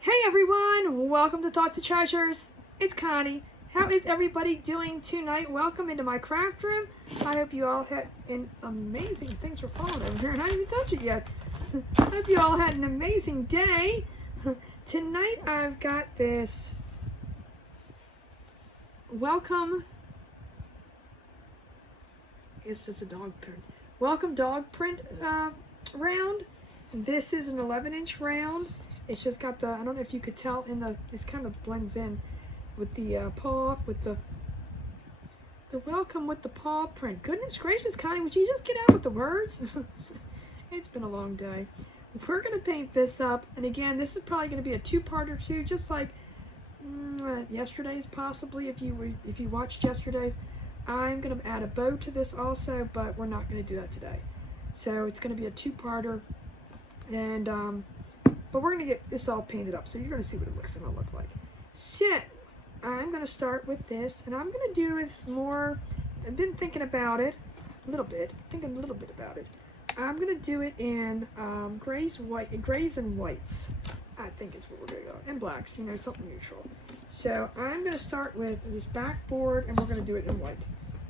Hey everyone, welcome to Thoughts of Treasures. It's Connie. How is everybody doing tonight? Welcome into my craft room. I hope you all had an amazing, things are falling over here and I didn't even touch it yet. I hope you all had an amazing day. Tonight I've got this welcome, it's just a dog print. Welcome dog print round. This is an 11-inch round. It's just got the, I don't know if you could tell in the, it kind of blends in with the paw, with the welcome with the paw print. Goodness gracious, Connie, would you just get out with the words? It's been a long day. We're going to paint this up, and again, this is probably going to be a two-parter too, just like yesterday's possibly, if you watched yesterday's. I'm going to add a bow to this also, but we're not going to do that today. So it's going to be a two-parter, and but we're going to get this all painted up, so you're going to see what it looks going to look like. So I'm going to start with this, and I'm going to do this more. I've been thinking about it a little bit, about it. I'm going to do it in grays and whites, I think is what we're going to go, and blacks, you know, something neutral. So I'm going to start with this backboard, and we're going to do it in white,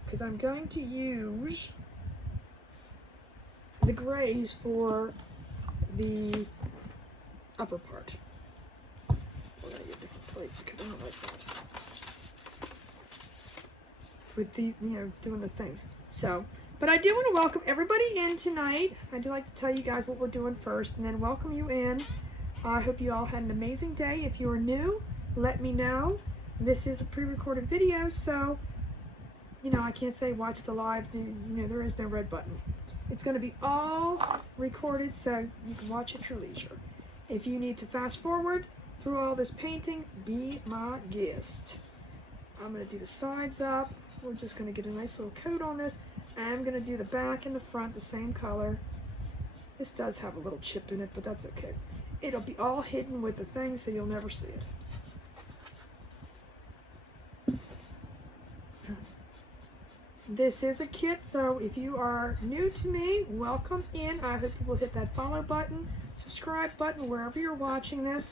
because I'm going to use the grays for the upper part. We're going to get a different plate because I don't like that. With the, you know, doing the things. So, but I do want to welcome everybody in tonight. I do like to tell you guys what we're doing first and then welcome you in. I hope you all had an amazing day. If you are new, let me know. This is a pre-recorded video, so, you know, I can't say watch the live. You know, there is no red button. It's going to be all recorded, so you can watch at your leisure. If you need to fast forward through all this painting, be my guest. I'm going to do the sides up. We're just going to get a nice little coat on this. I'm going to do the back and the front the same color. This does have a little chip in it, but that's okay. It'll be all hidden with the thing, so you'll never see it. This is a kit, so if you are new to me, welcome in. I hope you will hit that follow button, subscribe button, wherever you're watching this,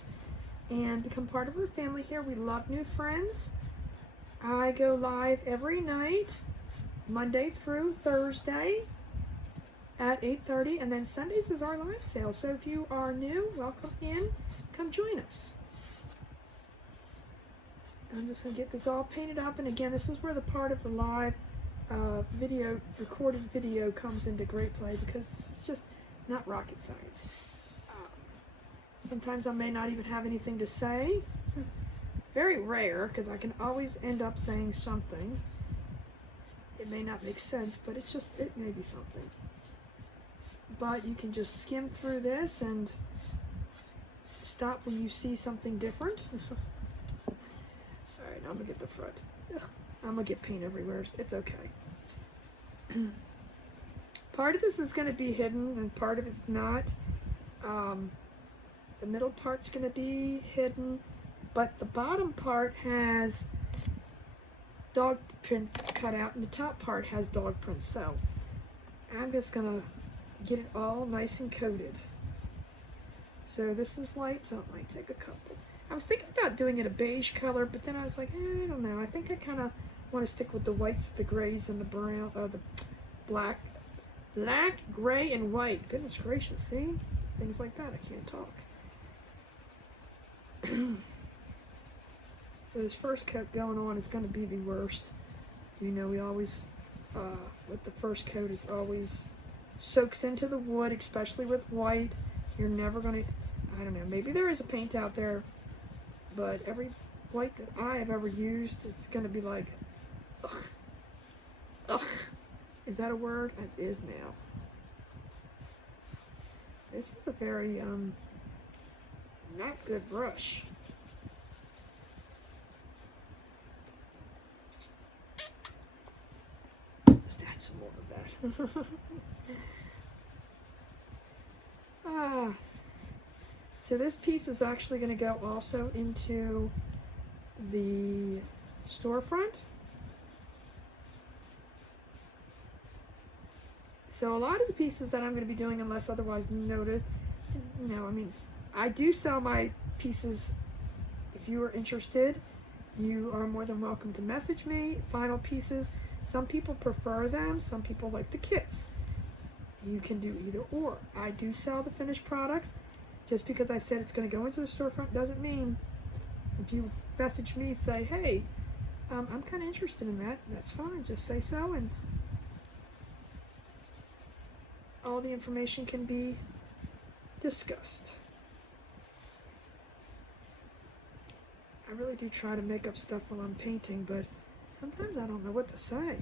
and become part of our family here. We love new friends. I go live every night, Monday through Thursday at 8:30, and then Sundays is our live sale. So if you are new, welcome in. Come join us. I'm just going to get this all painted up, and again, this is where the part of the live video, recorded video, comes into great play, because this is just not rocket science. Sometimes I may not even have anything to say. Very rare, because I can always end up saying something. It may not make sense, but it's just, it may be something. But you can just skim through this and stop when you see something different. Alright, now I'm going to get the front. I'm going to get paint everywhere. It's okay. Part of this is going to be hidden and part of it's not. The middle part's going to be hidden, but the bottom part has dog print cut out and the top part has dog print. So I'm just going to get it all nice and coated. So this is white, so it might take a couple. I was thinking about doing it a beige color, but then I was like, I don't know. I think I kind of want to stick with the whites, the grays, and the brown, the black, gray, and white. Goodness gracious, see? Things like that, I can't talk. So this first coat going on is going to be the worst. You know, we always, with the first coat, it always soaks into the wood, especially with white. You're never going to, I don't know, maybe there is a paint out there, but every white that I have ever used, it's going to be like, ugh. Ugh. Is that a word? It is now. This is a very, not good brush. Let's add some more of that. So this piece is actually going to go also into the storefront. So a lot of the pieces that I'm going to be doing, unless otherwise noted, you know, I mean, I do sell my pieces. If you are interested, you are more than welcome to message me. Final pieces, some people prefer them, some people like the kits. You can do either or. I do sell the finished products. Just because I said it's going to go into the storefront doesn't mean, if you message me, say, hey, I'm kind of interested in that, that's fine, just say so, and all the information can be discussed. I really do try to make up stuff while I'm painting, but sometimes I don't know what to say.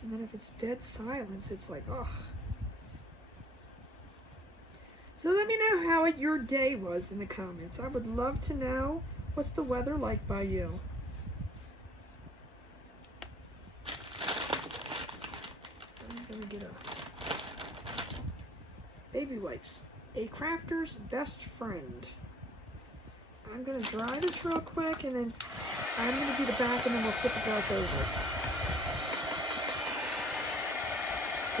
And then if it's dead silence, it's like, oh. So let me know how your day was in the comments. I would love to know, what's the weather like by you? I'm going to get a baby wipes. A crafter's best friend. I'm going to dry this real quick, and then I'm going to do the back, and then we'll flip it back over. I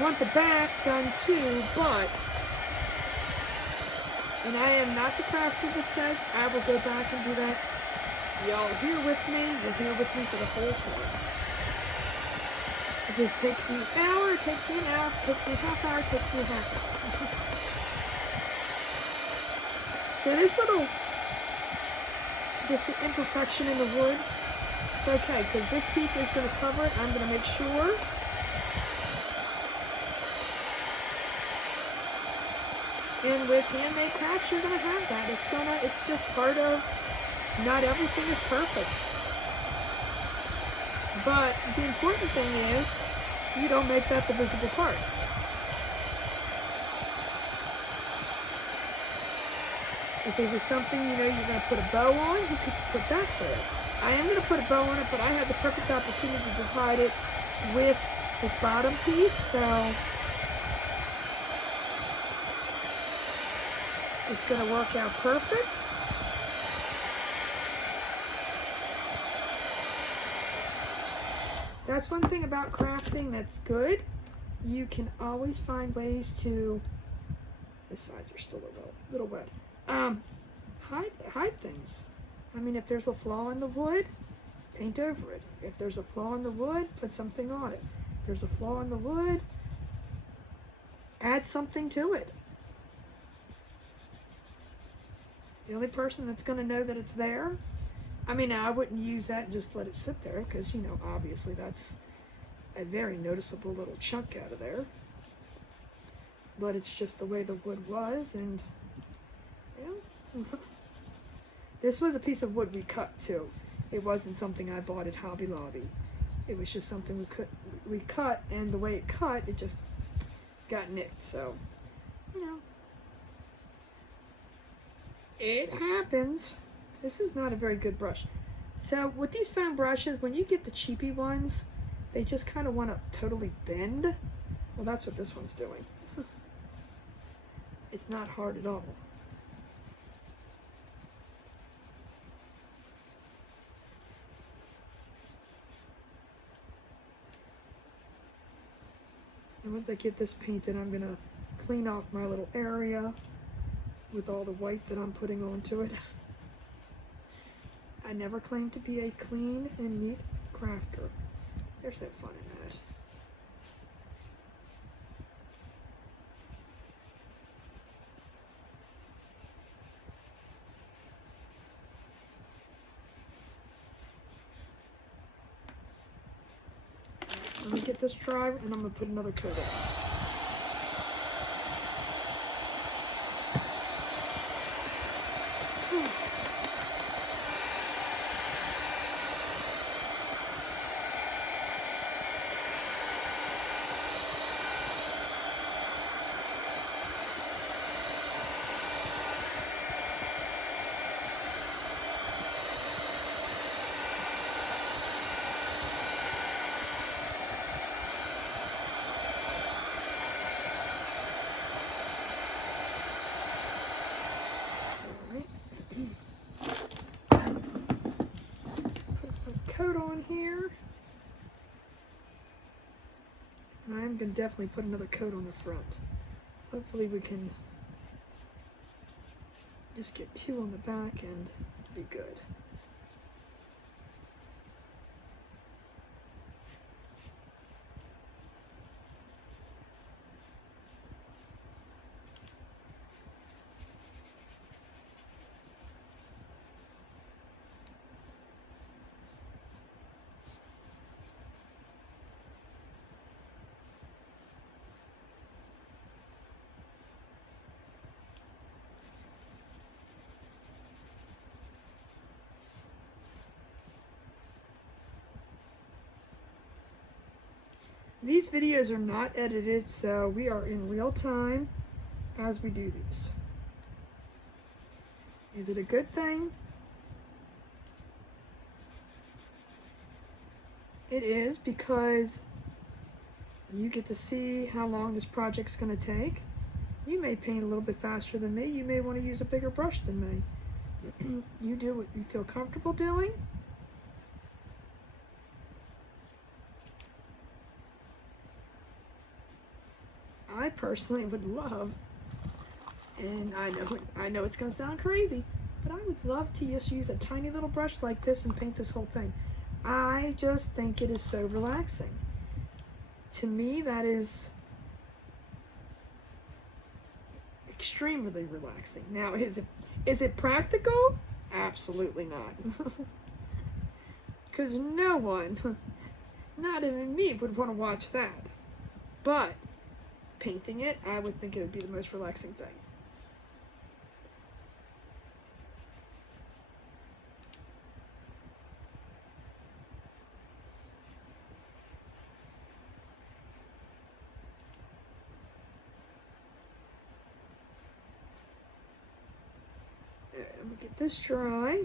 want the back done too, but, and I am not the crafter that says I will go back and do that. Y'all here with me, you're here with me for the whole time. It just takes me an hour, it takes me an hour, it takes me a half hour, it takes me a half hour. So this little, just the imperfection in the wood, it's okay, because this piece is going to cover it. I'm going to make sure. And with handmade crafts, you're gonna have that. It's just part of, not everything is perfect. But the important thing is, you don't make that the visible part. If it was something, you're gonna put a bow on, you could put that there. I am gonna put a bow on it, but I had the perfect opportunity to hide it with this bottom piece, so it's going to work out perfect. That's one thing about crafting that's good. You can always find ways to, the sides are still a little wet, hide things. I mean, if there's a flaw in the wood, paint over it. If there's a flaw in the wood, put something on it. If there's a flaw in the wood, add something to it. The only person that's going to know that it's there, I mean, I wouldn't use that and just let it sit there, because, obviously that's a very noticeable little chunk out of there. But it's just the way the wood was, and, yeah. This was a piece of wood we cut, too. It wasn't something I bought at Hobby Lobby. It was just something we cut, and the way it cut, it just got nicked, so, it happens. This is not a very good brush. So with these foam brushes, when you get the cheapy ones, they just kind of want to totally bend. Well, that's what this one's doing. It's not hard at all. And once I get this painted, I'm going to clean off my little area with all the white that I'm putting onto it. I never claimed to be a clean and neat crafter. There's no fun in that. Let me get this dry, and I'm going to put another coat on. I'm going to definitely put another coat on the front. Hopefully we can just get 2 on the back and be good. These videos are not edited, so we are in real time as we do these. Is it a good thing? It is, because you get to see how long this project's going to take. You may paint a little bit faster than me. You may want to use a bigger brush than me. You do what you feel comfortable doing. I personally would love, and I know it's going to sound crazy, but I would love to just use a tiny little brush like this and paint this whole thing. I just think it is so relaxing. To me, that is extremely relaxing. Now, is it practical? Absolutely not. Because no one, not even me, would want to watch that. But painting it, I would think it would be the most relaxing thing. We'll get this dry,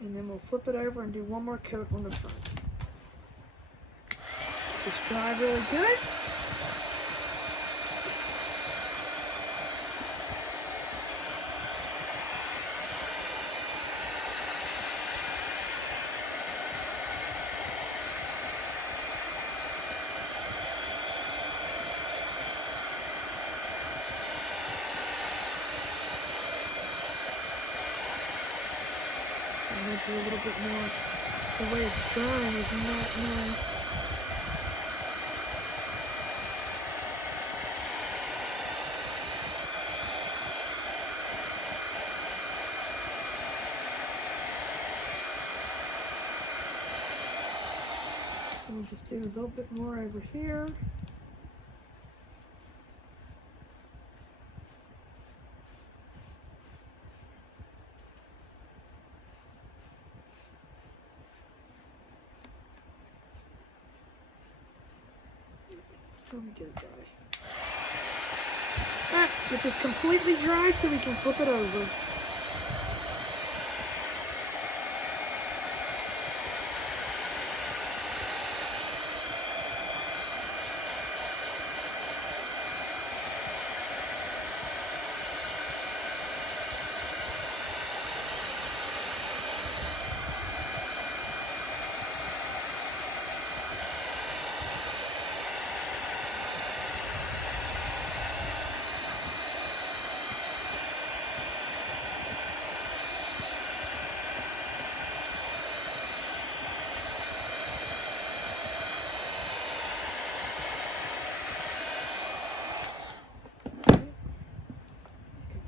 and then we'll flip it over and do one more coat on the front. This dry really good. A little bit more. The way it's drying is not nice. Let me just do a little bit more over here. Let me get it dry. Get this completely dry so we can flip it over.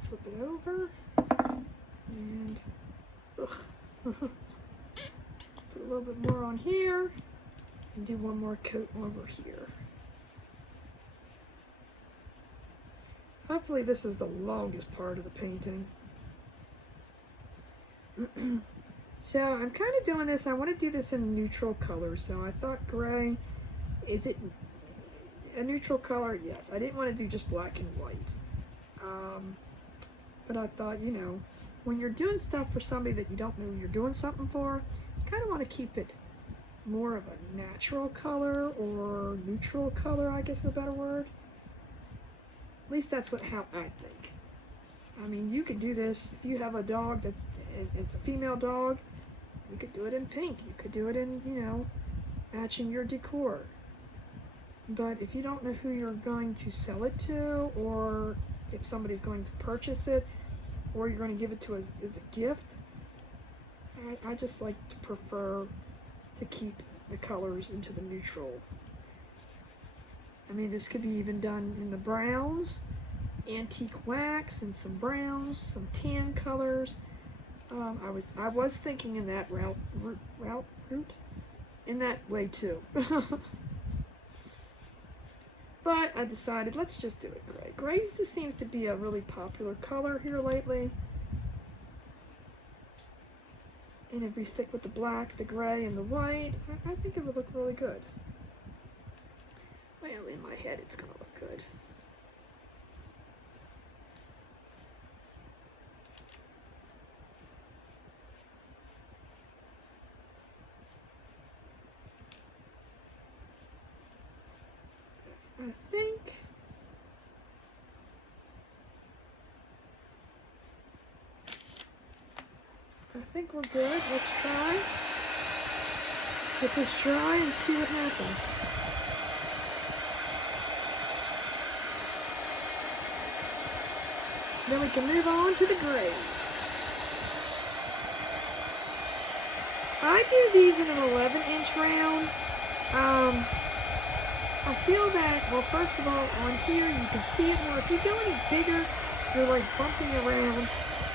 Flip it over, and put a little bit more on here, and do one more coat over here. Hopefully this is the longest part of the painting. So I'm kind of doing this, I want to do this in neutral colors, so I thought gray, is it a neutral color? Yes, I didn't want to do just black and white. But I thought, you know, when you're doing stuff for somebody that you don't know you're doing something for, you kind of want to keep it more of a natural color, or neutral color, I guess is a better word. At least that's how I think. I mean, you could do this if you have a dog that it's a female dog. You could do it in pink. You could do it in, you know, matching your decor. But if you don't know who you're going to sell it to, or if somebody's going to purchase it, or you're going to give it to as a gift, I just like to prefer to keep the colors into the neutral. I mean, this could be even done in the browns, antique wax, and some browns, some tan colors. I was thinking in that route in that way too. But I decided, let's just do it gray. Gray just seems to be a really popular color here lately. And if we stick with the black, the gray, and the white, I think it would look really good. Well, in my head, it's going to look good. I think we're good. Let's try. Get this dry and see what happens. Then we can move on to the grays. I do these in an 11-inch round. I feel that, well, first of all, on here you can see it more. If you go any bigger, you're like bumping around.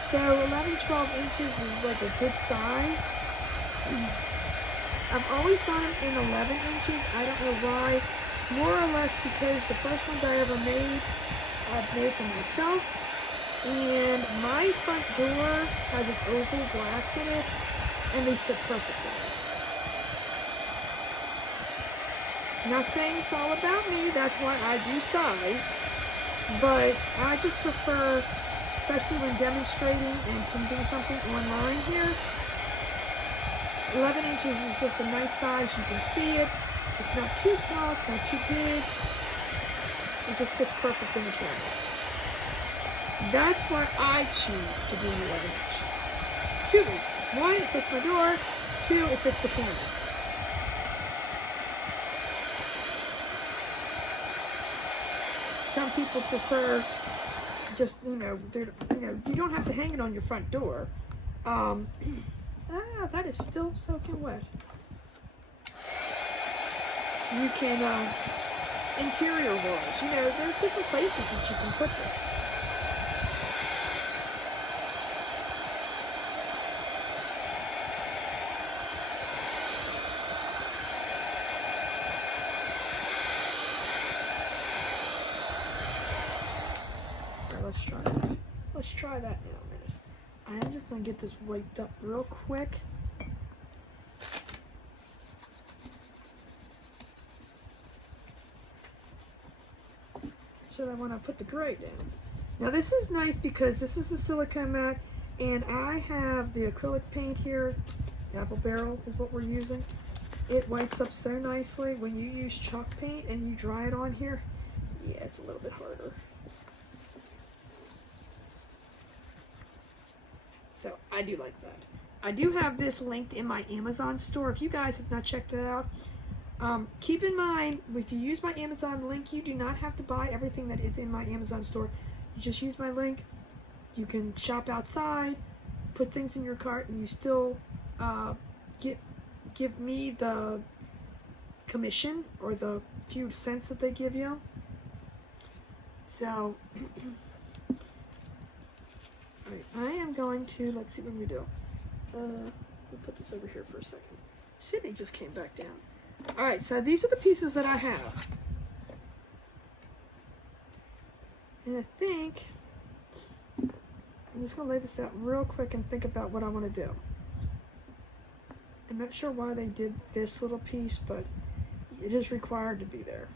So 11, 12 inches is like a good size. I've always done them in 11 inches. I don't know why. More or less because the first ones I ever made, I've made for myself. And my front door has an oval glass in it, and they fit perfectly. Not saying it's all about me, that's why I do size, but I just prefer, especially when demonstrating and printing something online here, 11 inches is just a nice size. You can see it. It's not too small, it's not too big. It just fits perfect in the camera. That's why I choose to do 11 inch. 2 reasons. One, it fits my door. 2, it fits the camera. Some people prefer just, you don't have to hang it on your front door. That is still soaking wet. You can, interior walls, there's different places that you can put this. Let's try that now a minute. I am just going to get this wiped up real quick. So that when I put the gray down. Now this is nice because this is a silicone mat and I have the acrylic paint here. Apple Barrel is what we're using. It wipes up so nicely. When you use chalk paint and you dry it on here, yeah, it's a little bit harder. So I do like that. I do have this linked in my Amazon store. If you guys have not checked it out, keep in mind, if you use my Amazon link, you do not have to buy everything that is in my Amazon store. You just use my link. You can shop outside, put things in your cart, and you still give me the commission or the few cents that they give you. So I am going to, let's see what we do. We'll put this over here for a second. Sydney just came back down. Alright, so these are the pieces that I have. And I think, I'm just going to lay this out real quick and think about what I want to do. I'm not sure why they did this little piece, but it is required to be there.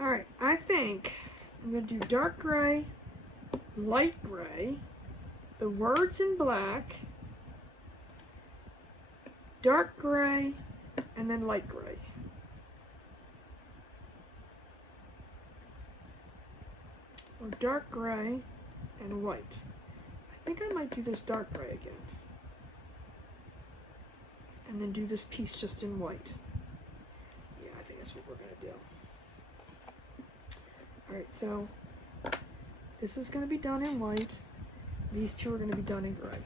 Alright, I think I'm going to do dark gray, light gray, the words in black, dark gray, and then light gray. Or dark gray and white. I think I might do this dark gray again. And then do this piece just in white. Yeah, I that's what we're going to do. Alright, so this is going to be done in white. These two are going to be done in gray.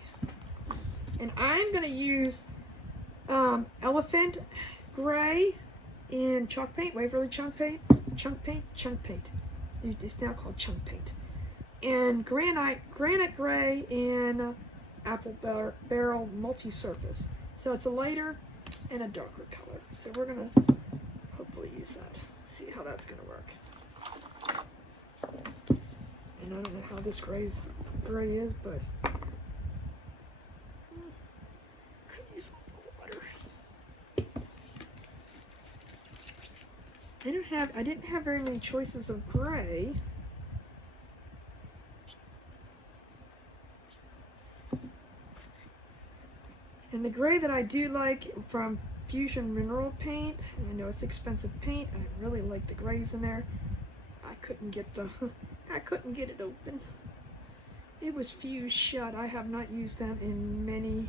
And I'm going to use Elephant Gray in chalk paint, Waverly chunk paint. It's now called chunk paint. And Granite Gray in Apple Barrel Multi-Surface. So it's a lighter and a darker color. So we're going to hopefully use that. See how that's going to work. And I don't know how this gray is, but could use a little water. I didn't have very many choices of gray. And the gray that I do like from Fusion Mineral Paint, and I know it's expensive paint, I really like the grays in there. I couldn't get it open. It was fused shut. I have not used them in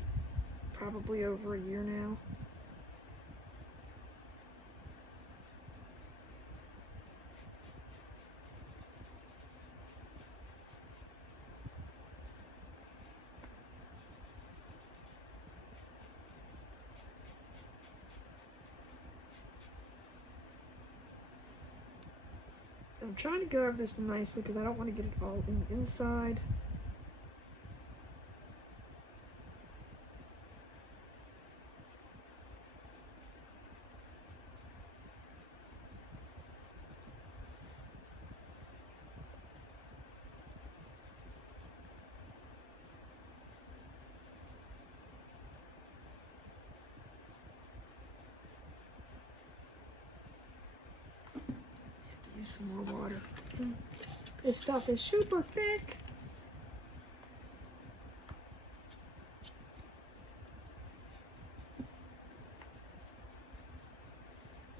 probably over a year now. So I'm trying to go over this nicely because I don't want to get it all in the inside. Use some more water. This stuff is super thick.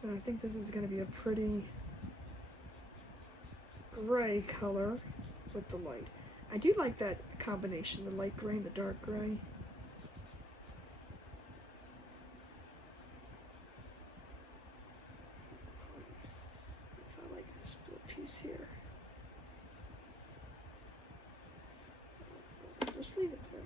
But I think this is going to be a pretty gray color with the light. I do like that combination, the light gray and the dark gray. Piece here. Just leave it there.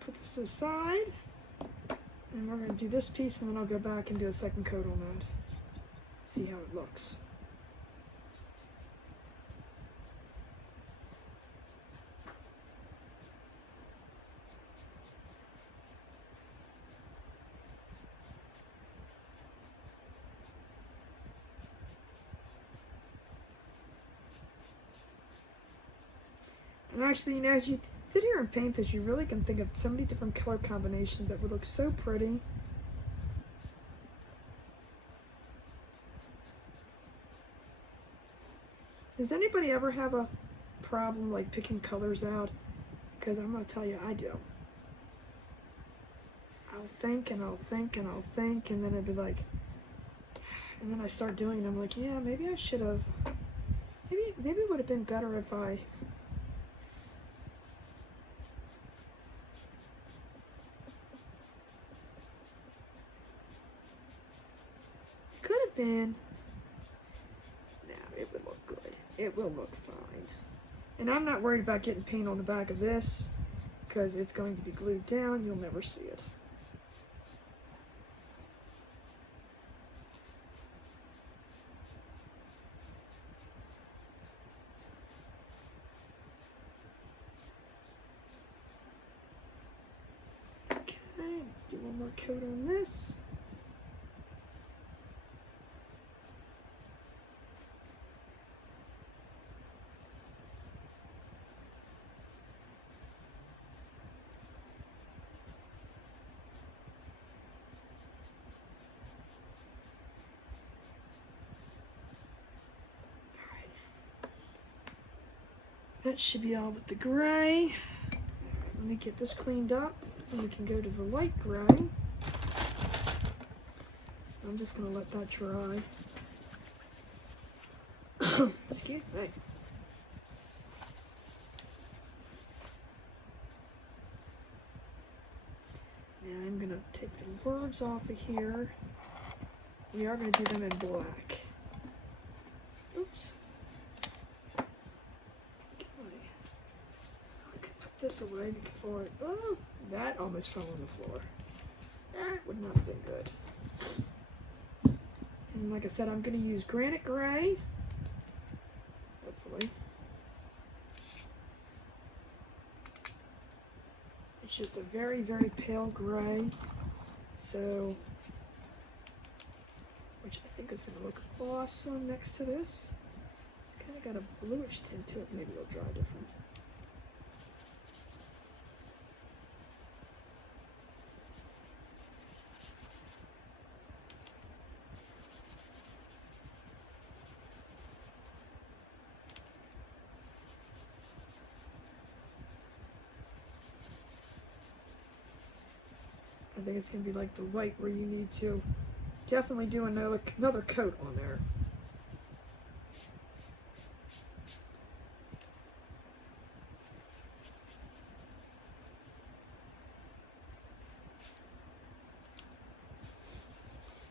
Put this aside, and we're going to do this piece, and then I'll go back and do a second coat on that. See how it looks. And actually, you know, as you sit here and paint this, you really can think of so many different color combinations that would look so pretty. Does anybody ever have a problem like picking colors out? Because I'm going to tell you, I do. I'll think and I'll think and I'll think, and then it'd be like, and then I start doing it, and I'm like, yeah, maybe I should have, maybe it would have been better if I been. Now it would look good. It will look fine. And I'm not worried about getting paint on the back of this because it's going to be glued down. You'll never see it. Okay, let's do one more coat on this. That should be all with the gray. Let me get this cleaned up and we can go to the light gray. I'm just going to let that dry. Excuse me. Now I'm going to take the words off of here. We are going to do them in black. Oops. This away before it, oh, that almost fell on the floor. That would not have been good. And like I said, I'm going to use granite gray, hopefully. It's just a very, very pale gray, so, which I think is going to look awesome next to this. It's kind of got a bluish tint to it. Maybe it'll dry different. I think it's going to be like the white where you need to definitely do another coat on there.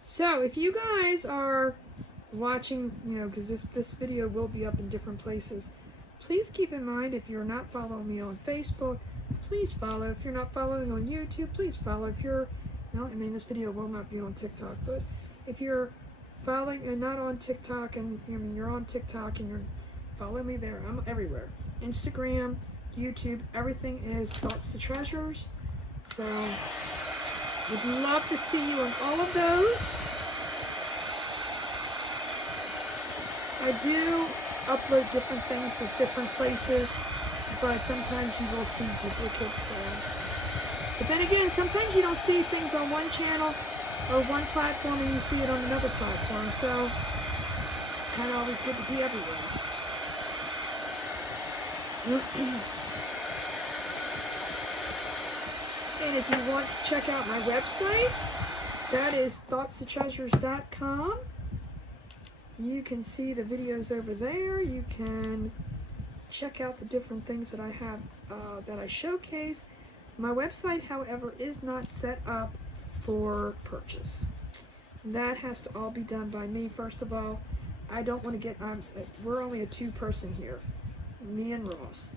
So if you guys are watching, because this video will be up in different places, please keep in mind, if you're not following me on Facebook, please follow. If you're not following on YouTube, please follow. If you're, this video will not be on TikTok, but if you're following and not on TikTok, and you're on TikTok and you're following me there, I'm everywhere. Instagram, YouTube, everything is Thoughts to Treasures. So, would love to see you on all of those. I do upload different things to different places, but sometimes you will see duplicates. But then again, sometimes you don't see things on one channel or one platform and you see it on another platform. So, kind of always good to be everywhere. And if you want to check out my website, that is thoughtstotreasures.com. You can see the videos over there. You can check out the different things that I have, that I showcase. My website, however, is not set up for purchase. That has to all be done by me, first of all. I don't want to get, we're only a two-person here, me and Ross.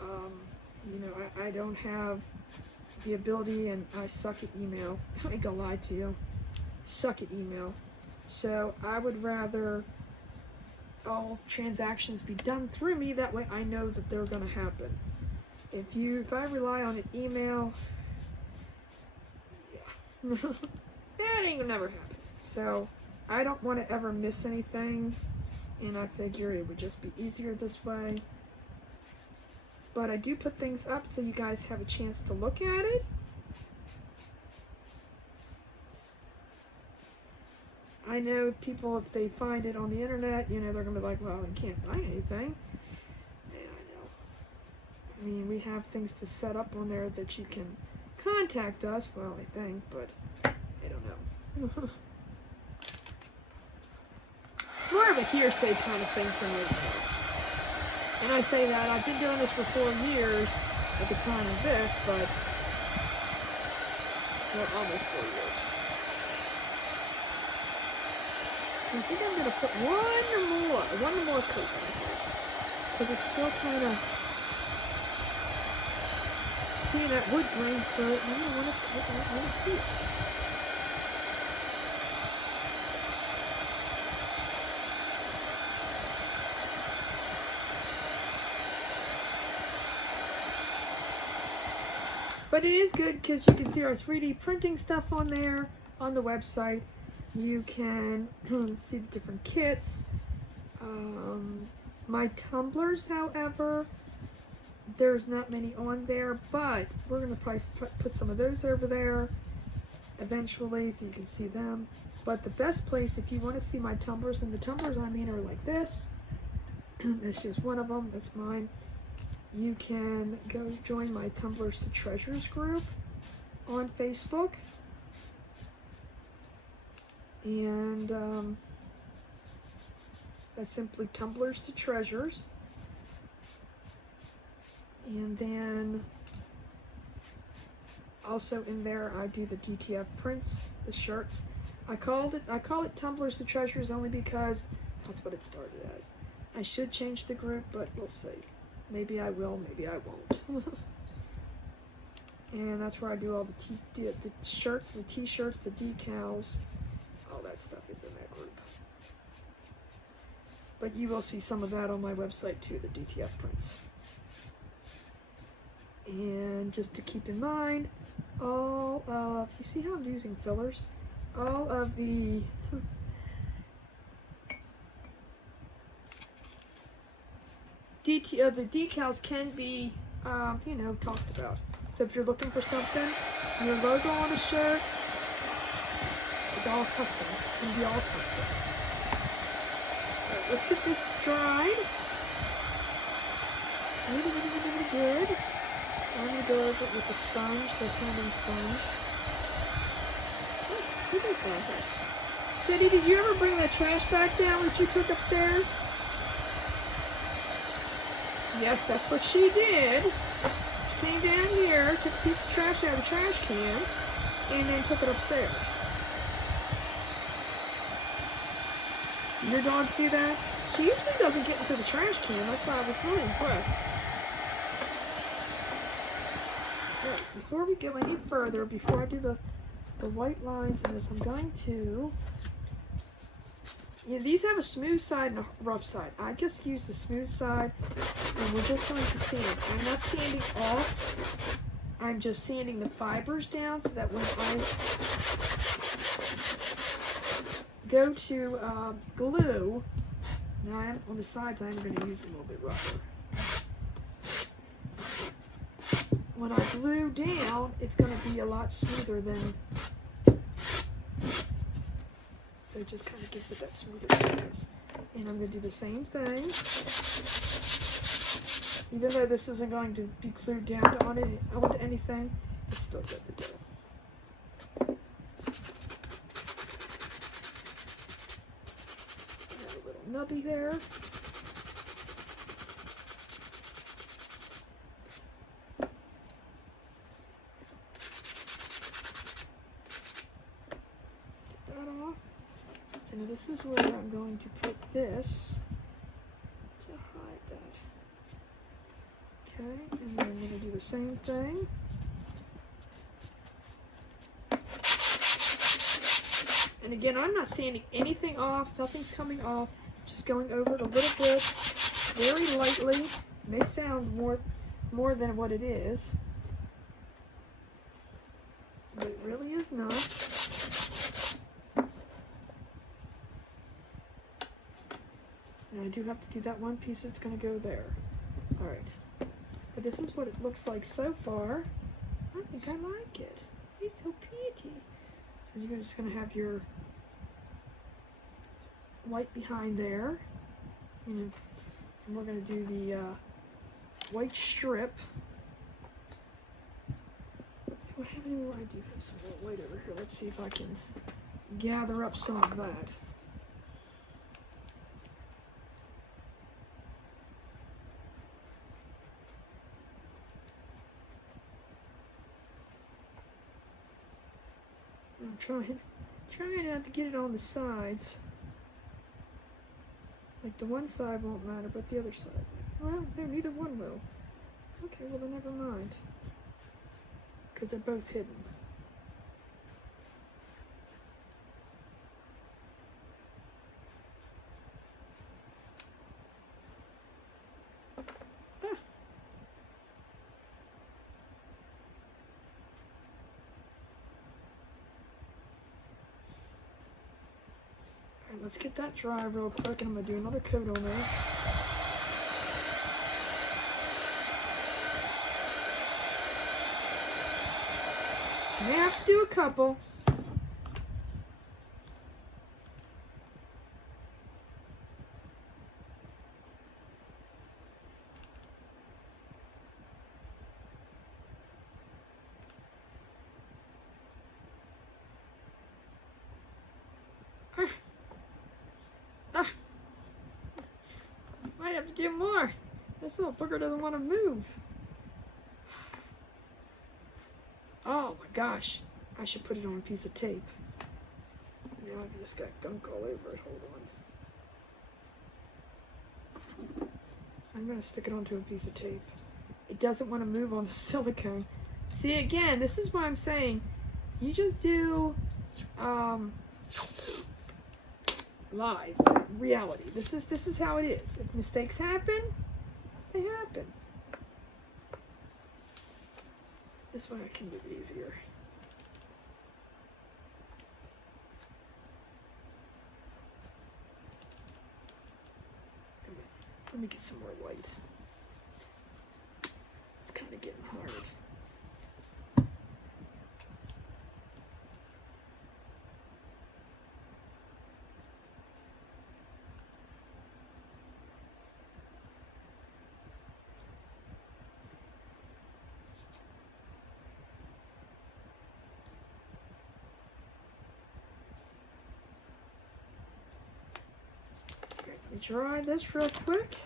I don't have the ability, and I suck at email. I ain't gonna lie to you. Suck at email. So I would rather all transactions be done through me. That way I know that they're gonna happen. If I rely on an email, yeah, that ain't gonna never happen. So I don't want to ever miss anything, and I figure it would just be easier this way. But I do put things up so you guys have a chance to look at it. I know people, if they find it on the internet, they're going to be like, well, you can't buy anything. Yeah, I know. I mean, we have things to set up on there that you can contact us, well, I think, but I don't know. More of a hearsay kind of thing for me. And I say that, I've been doing this for 4 years at the time of this, but, well, almost 4 years. I think I'm going to put one more coat on here, because it's still kind of, seeing that wood grain through it, and I don't want to see it. But it is good because you can see our 3D printing stuff on there, on the website. You can see the different kits. My tumblers, however, there's not many on there, but we're going to probably put some of those over there eventually so you can see them. But the best place, if you want to see my tumblers, and the tumblers I mean are like this. It's just one of them, that's mine. you can go join my Tumblers to Treasures group on Facebook. And that's simply Tumblers to Treasures. And then also in there I do the DTF prints, the shirts. I call it Tumblers to Treasures only because that's what it started as. I should change the group, but we'll see. Maybe I will, maybe I won't. And that's where I do all the shirts, the t-shirts, the decals. All that stuff is in that group. But you will see some of that on my website too, the DTF prints. And just to keep in mind, all of, you see how I'm using fillers? All of the the decals can be, you know, talked about. So if you're looking for something, your logo on a shirt, it's all custom. It can be all custom. Alright, let's get this dried. Really, really, really, really good. I'm going to go over it with the sponge, the tandem sponge. Oh, look at that. Sadie, did you ever bring that trash back down that you took upstairs? Yes, that's what she did. She came down here, took a piece of trash out of the trash can, and then took it upstairs. Your dogs do that? She usually doesn't get into the trash can. That's why I was really impressed. Right, before we go any further, before I do the white lines in this, I'm going to... Yeah, these have a smooth side and a rough side. I just use the smooth side, and we're just going to sand. I'm not sanding off. I'm just sanding the fibers down so that when I go to glue, now on the sides I'm going to use a little bit rougher. When I glue down, it's going to be a lot smoother than... So it just kind of gives it that smoother surface. And I'm going to do the same thing. Even though this isn't going to be glued down onto anything, it's still good to do. Got a little nubby there. Get that off. And this is where I'm going to put this to hide that. Okay, and then I'm going to do the same thing. And again, I'm not sanding anything off, nothing's coming off, just going over it a little bit, very lightly. It may sound more than what it is, but it really is not. And I do have to do that one piece that's going to go there. Alright. But this is what it looks like so far. I think I like it. It's so pretty. So you're just going to have your white behind there. And we're going to do the white strip. I have any more? I do have some more white over here. Let's see if I can gather up some of that. I'm trying not to get it on the sides. Like the one side won't matter, but the other side. Well, no, neither one will. Okay, well then never mind. Because they're both hidden. Ah. Alright, let's get that dry real quick, and I'm going to do another coat on there. May have to do a couple. Dear Mark, this little booger doesn't want to move. Oh my gosh, I should put it on a piece of tape. Now I've just got gunk all over it. Hold on. I'm going to stick it onto a piece of tape. It doesn't want to move on the silicone. See, again, this is why I'm saying you just do live reality. This is how it is. If mistakes happen, they happen. This way I can do it easier. Let me get some more light. It's kind of getting hard. Let me dry this real quick.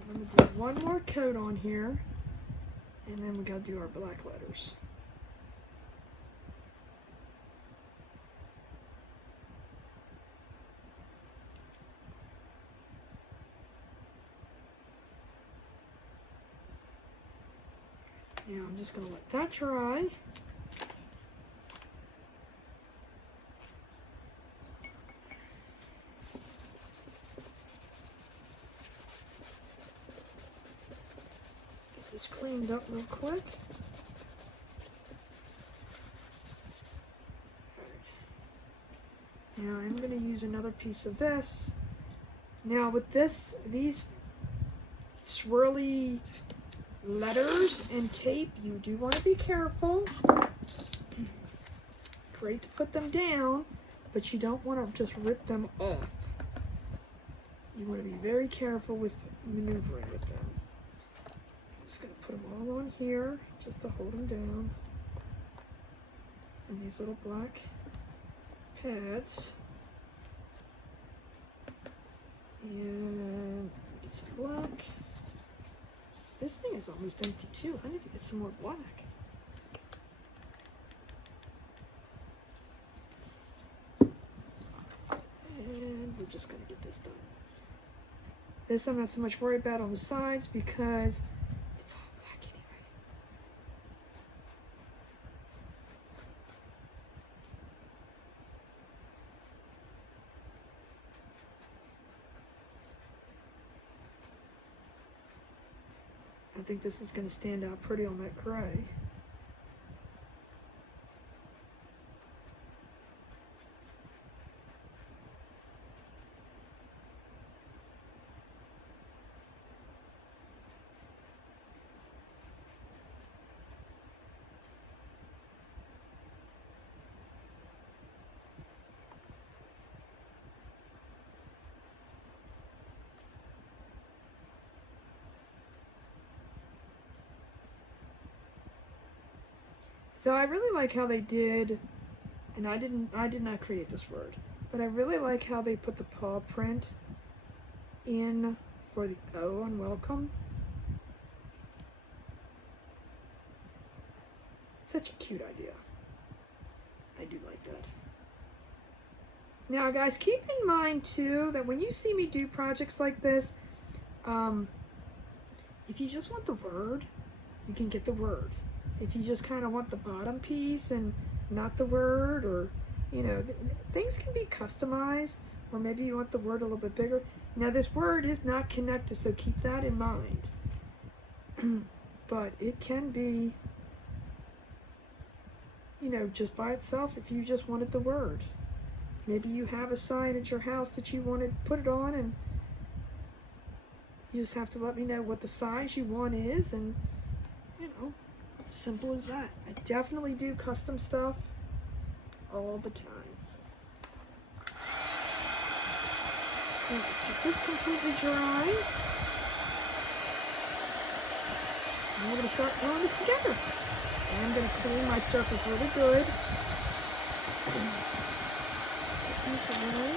I'm going to do one more coat on here, and then we got to do our black letters. Now I'm just going to let that dry. Get this cleaned up real quick. Now I'm going to use another piece of this. Now with these swirly letters and tape, you do want to be careful. Great to put them down, but you don't want to just rip them off. You want to be very careful with maneuvering with them. I'm just going to put them all on here just to hold them down. And these little black pads. And get some black. This thing is almost empty too. I need to get some more black. And we're just going to get this done. This I'm not so much worried about on the sides because it's all black anyway. I think this is going to stand out pretty on that gray. So I really like how they did, and I did not create this word, but I really like how they put the paw print in for the O on welcome. Such a cute idea. I do like that. Now guys, keep in mind too that when you see me do projects like this, if you just want the word, you can get the word. If you just kind of want the bottom piece and not the word, or, you know, things can be customized, or maybe you want the word a little bit bigger. Now this word is not connected, so keep that in mind. But it can be, you know, just by itself if you just wanted the word. Maybe you have a sign at your house that you want to put it on, and you just have to let me know what the size you want is, and, you know, simple as that. I definitely do custom stuff. all the time. So let's get this completely dry. And we're going to start throwing this together. And I'm going to clean my surface really good. Get these away.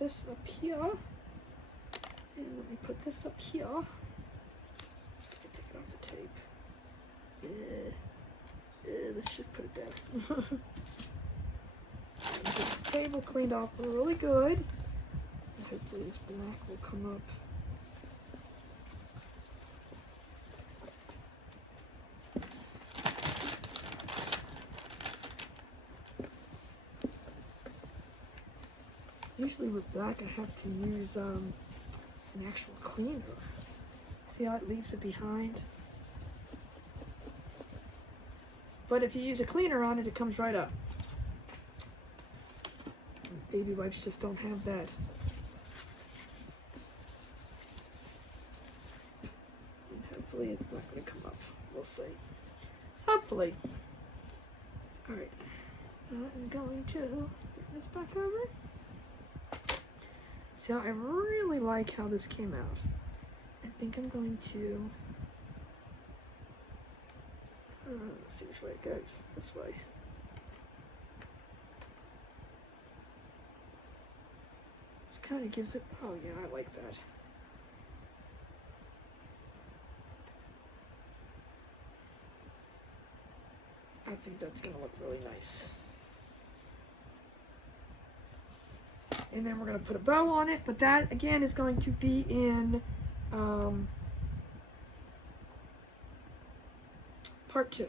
This up here, and let me put this up here. Take it off the tape. Let's just put it there. Get this table cleaned off really good. And hopefully this black will come up. Usually with black I have to use an actual cleaner. See how it leaves it behind? But if you use a cleaner on it, it comes right up. Baby wipes just don't have that. And hopefully it's not going to come up. We'll see. Hopefully. Alright. I'm going to bring this back over. See, I really like how this came out. I think I'm going to, let's see which way it goes. This way. This kind of gives it, oh yeah, I like that. I think that's going to look really nice. And then we're going to put a bow on it, but that again is going to be in part 2.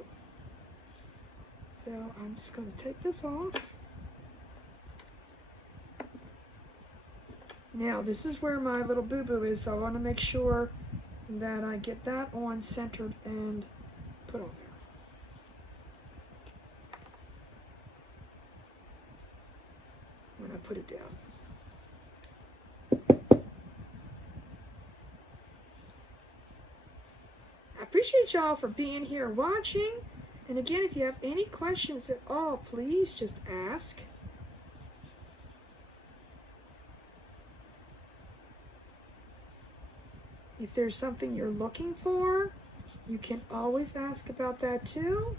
So I'm just going to take this off. Now this is where my little boo-boo is, so I want to make sure that I get that on centered and put on there. When I put it down. I appreciate y'all for being here watching. And again, if you have any questions at all, please just ask. If there's something you're looking for, you can always ask about that too.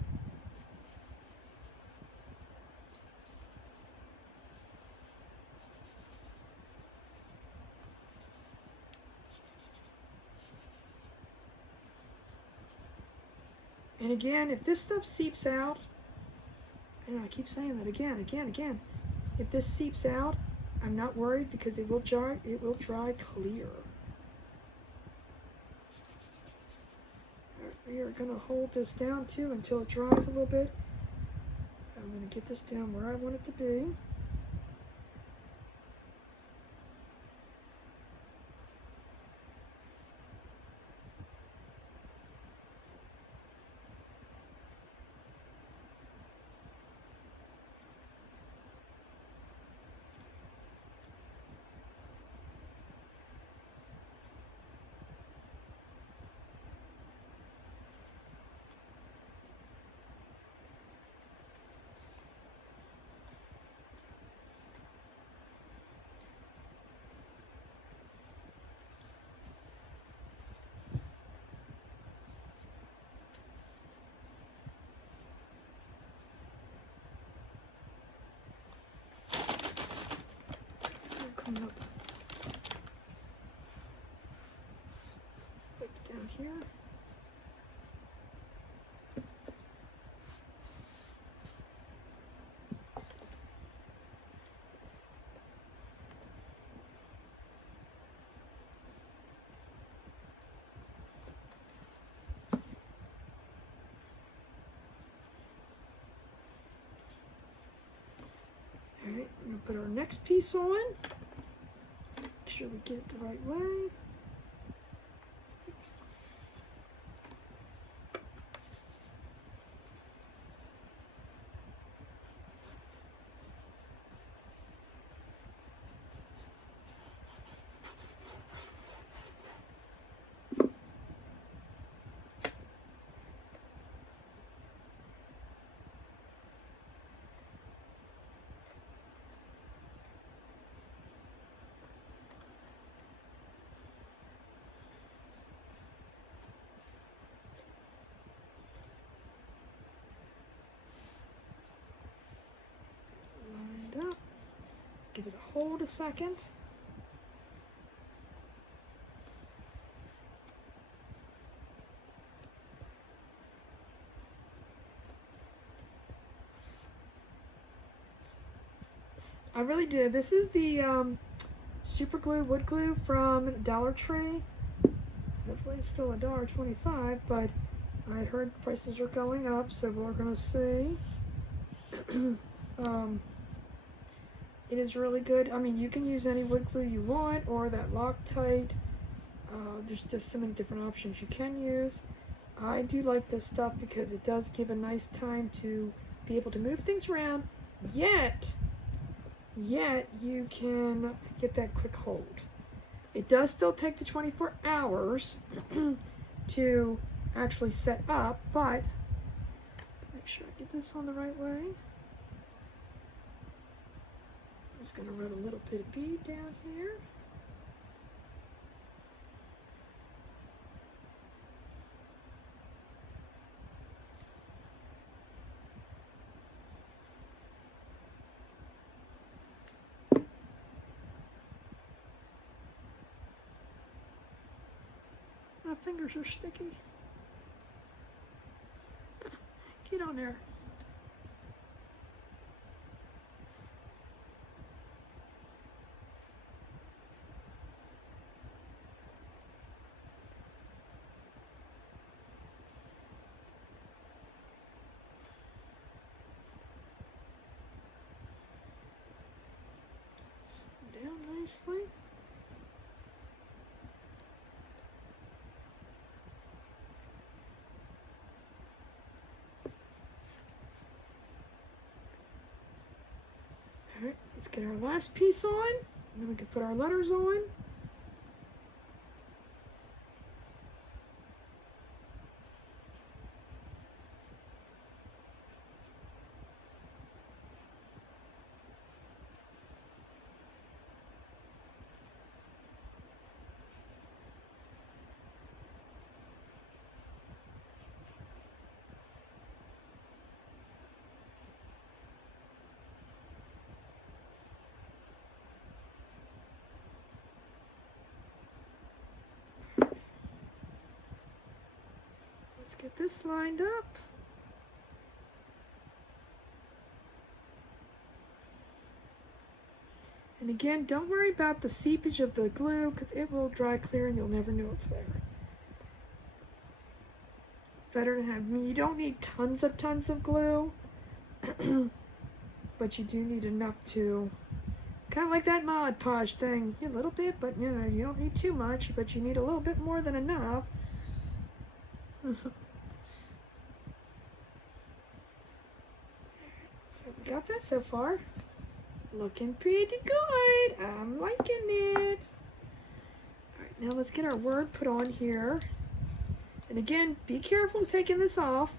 And again, if this stuff seeps out, and I keep saying that again. If this seeps out, I'm not worried because it will dry clear. We are going to hold this down too until it dries a little bit. So I'm going to get this down where I want it to be. we're going to put our next piece on. Make sure we get it the right way. Lined up. Give it a hold a second. I really did. This is the super glue, wood glue from Dollar Tree. Hopefully it's still $1.25, but I heard prices are going up, so we're gonna see. It is really good. I mean, you can use any wood glue you want, or that Loctite. There's just so many different options you can use. I do like this stuff because it does give a nice time to be able to move things around, yet you can get that quick hold. It does still take the 24 hours to actually set up, but make sure I get this on the right way. I'm just going to run a little bit of bead down here. My fingers are sticky. Get on there. Sit down nicely. Alright, let's get our last piece on, and then we can put our letters on. Let's get this lined up. And again, don't worry about the seepage of the glue because it will dry clear and you'll never know it's there. Better to have, I mean, you don't need tons of glue, but you do need enough to, kind of like that Mod Podge thing, a little bit, but you know, you don't need too much, but you need a little bit more than enough. So we got that so far. Looking pretty good. I'm liking it. Alright, now let's get our word put on here. And again, be careful taking this off.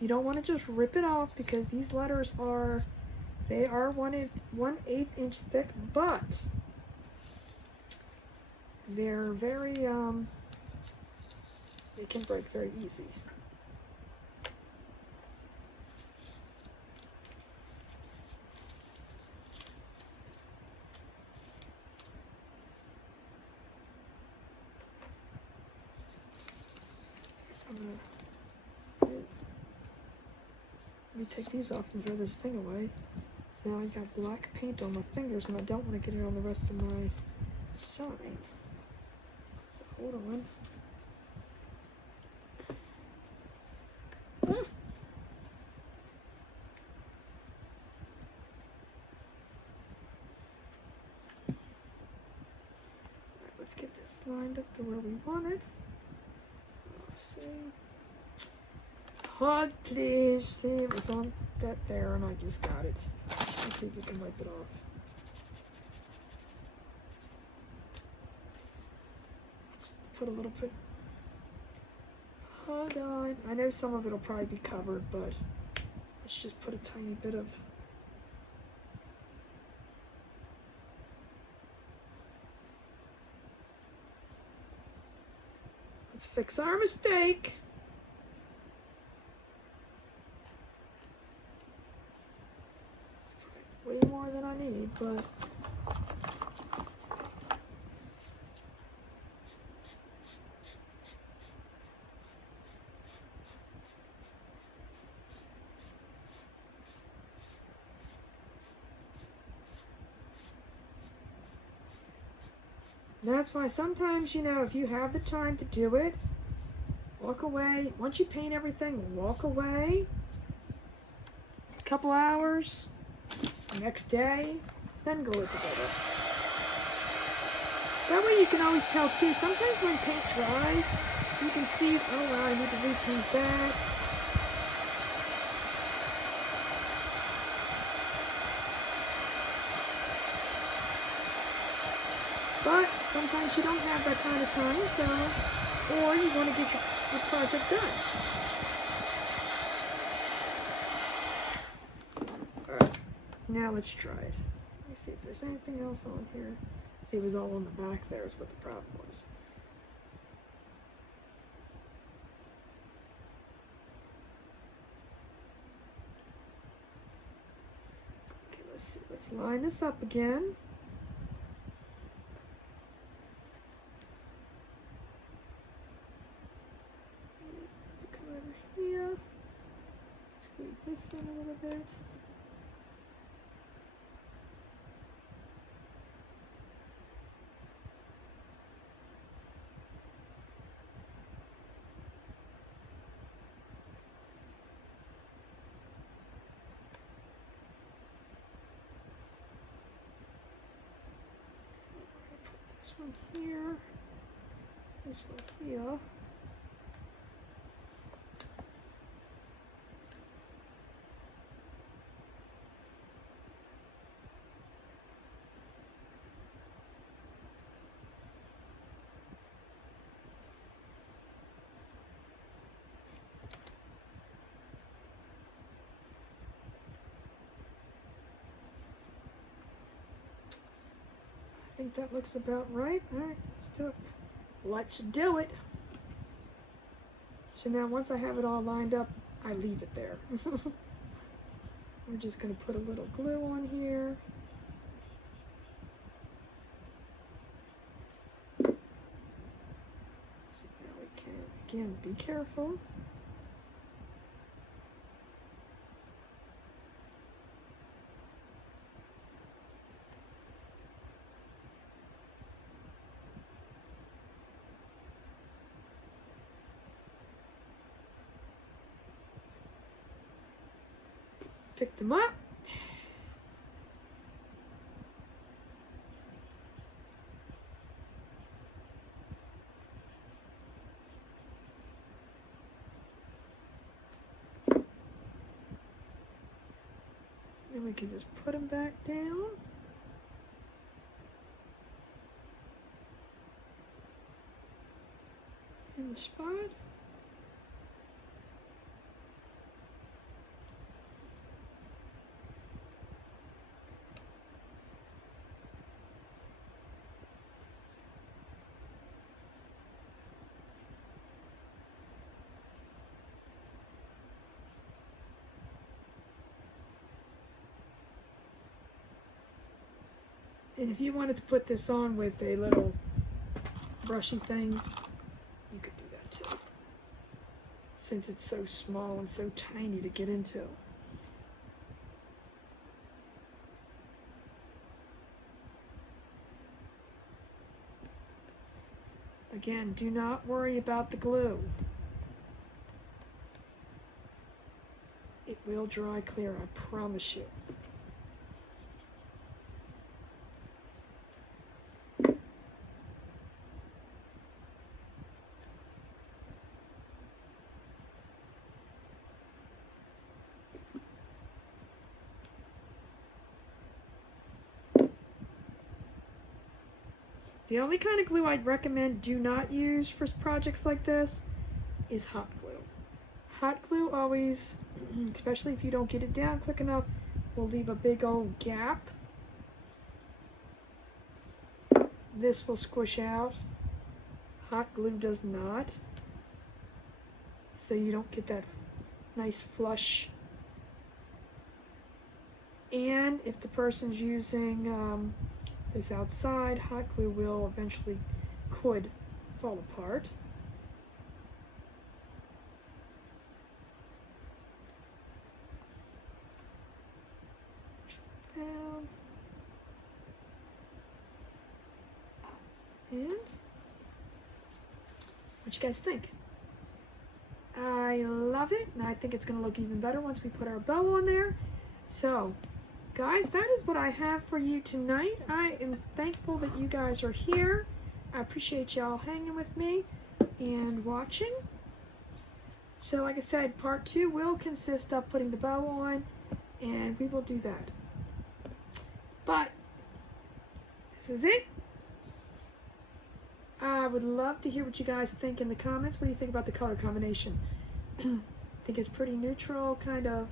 You don't want to just rip it off because these letters are, they are 1/8 inch thick, but they're very, they can break very easy. Let me take these off and throw this thing away. So now I got black paint on my fingers and I don't want to get it on the rest of my sign. So hold on. Ah. it's lined up to where we want it. Let's see. Hug, please. See, it was on that there, and I just got it. Let's see if we can wipe it off. Let's put a little bit. Hold on. I know some of it will probably be covered, but let's just put a tiny bit of. Let's fix our mistake. Way more than I need, but that's why sometimes, you know, if you have the time to do it, walk away. Once you paint everything, walk away. A couple hours, next day, then glue it together. That way you can always tell too. Sometimes when paint dries, you can see, oh wow, I need to repaint that. But sometimes you don't have that kind of time, so, or you want to get your project done. Alright, now let's try it. Let me see if there's anything else on here. See, it was all on the back there is what the problem was. Okay, let's see. Let's line this up again. Here, squeeze this in a little bit. Put this one here, this one here. I think that looks about right. All right, let's do it. Let's do it. So now once I have it all lined up, I leave it there. We're just going to put a little glue on here. So now we can, again, be careful. Pick them up. Then we can just put them back down. In the spot. And if you wanted to put this on with a little brushy thing, you could do that too. Since it's so small and so tiny to get into. Again, do not worry about the glue. It will dry clear, I promise you. The only kind of glue I'd recommend do not use for projects like this is hot glue. Hot glue always, especially if you don't get it down quick enough, will leave a big old gap. This will squish out. Hot glue does not. So you don't get that nice flush. And if the person's using this outside, hot glue will eventually could fall apart. Down. And what you guys think? I love it, and I think it's going to look even better once we put our bow on there. So, guys, that is what I have for you tonight. I am thankful that you guys are here. I appreciate y'all hanging with me and watching. So, like I said, part 2 will consist of putting the bow on, and we will do that. But, this is it. I would love to hear what you guys think in the comments. What do you think about the color combination? Think it's pretty neutral, kind of.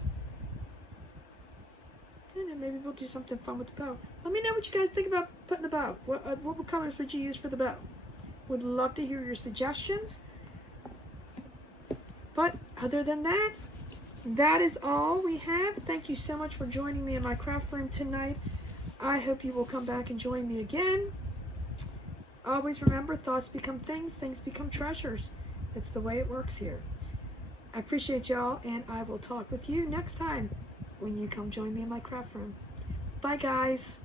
And maybe we'll do something fun with the bow. Let me know what you guys think about putting the bow. What colors would you use for the bow? Would love to hear your suggestions. But other than that, that is all we have. Thank you so much for joining me in my craft room tonight. I hope you will come back and join me again. Always remember, thoughts become things, things become treasures. It's the way it works here. I appreciate y'all, and I will talk with you next time when you come join me in my craft room. Bye, guys.